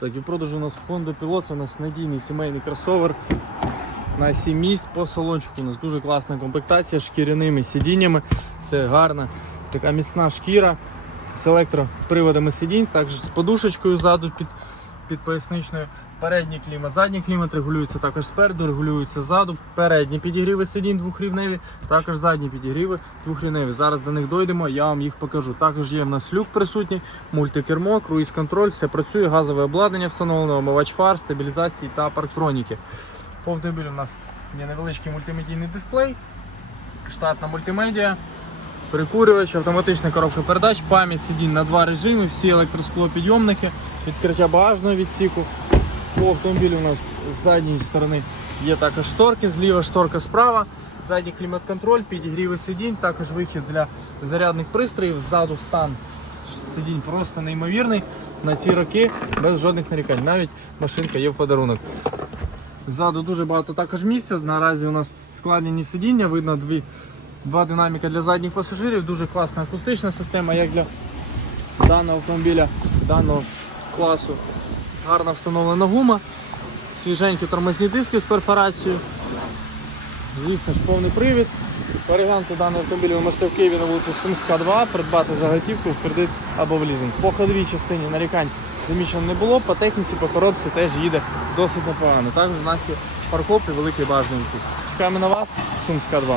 Так, і в продажу у нас Honda Pilot, це у нас надійний сімейний кросовер на 7 місць по салончику. У нас дуже класна комплектація з шкіряними сидіннями. Це гарна така міцна шкіра з електроприводами сидінь, також з подушечкою ззаду під, під поясничною. Передній клімат, задній клімат регулюється також спереду, регулюється ззаду. Передні підігріви сидінь двохрівневі, також задні підігріви двохрівневі. Зараз до них дойдемо, я вам їх покажу. Також є в нас люк присутній, мультикермо, круїз контроль, все працює, газове обладнання встановлено, омивач фар, стабілізації та парктроніки. По автомобілю у нас є невеличкий мультимедійний дисплей, штатна мультимедіа. Прикурювач, автоматична коробка передач, пам'ять сидінь на два режими, всі електросклопідйомники, відкриття багажного відсіку. По автомобілю у нас з задньої сторони є також шторки, зліва шторка справа, задній клімат-контроль, підігріви сидінь, також вихід для зарядних пристроїв, ззаду стан сидінь просто неймовірний. На ці роки без жодних нарікань. Навіть машинка є в подарунок. Ззаду дуже багато також місця. Наразі у нас складені сидіння, видно дві, два динаміка для задніх пасажирів. Дуже класна акустична система, як для даного автомобіля, даного класу. Гарно встановлена гума, свіженькі тормозні диски з перфорацією. Звісно ж, повний привід. Переглянути даний автомобіль ви можете в Києві на вулицю Сумська 2, придбати за готівку в кредит або в лізинг. По ходовій частині нарікань заміщено не було, по техніці, по коробці теж їде досить непогано. Також у нас є паркоп і великий бажаний. Чекаємо на вас, Сумська 2.